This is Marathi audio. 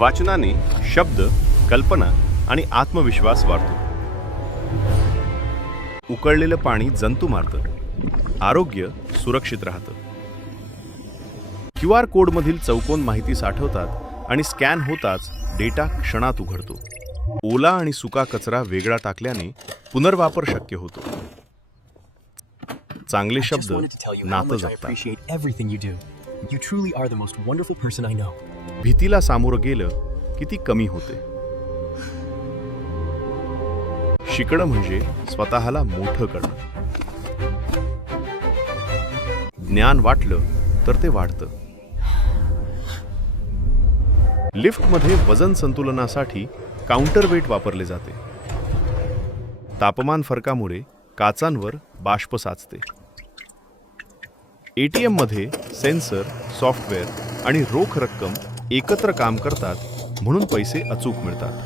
वाचनाने शब्द, कल्पना आणि आत्मविश्वास वाढतो. उकळलेलं पाणी जंतू मारतं. आरोग्य सुरक्षित राहतं. QR कोडमधील चौकोन माहिती साठवतात आणि स्कॅन होताच डेटा क्षणात उघडतो. ओला आणि सुका कचरा वेगळा टाकल्याने पुनर्वापर शक्य होतो. चांगले शब्द नातं जपतात. everything you do. You truly are the most wonderful person I know. भीतीला सामोरं गेलं की ती कमी होते. शिकणं म्हणजे स्वतःला मोठं करणं. ज्ञान वाटलं तर ते वाढतं. लिफ्टमध्ये वजन संतुलनासाठी काउंटरवेट वापरले जाते. तापमान फरकामुळे काचांवर बाष्प साचते. ATM मध्ये सेन्सर, सॉफ्टवेअर आणि रोख रक्कम एकत्र काम करतात म्हणून पैसे अचूक मिळतात.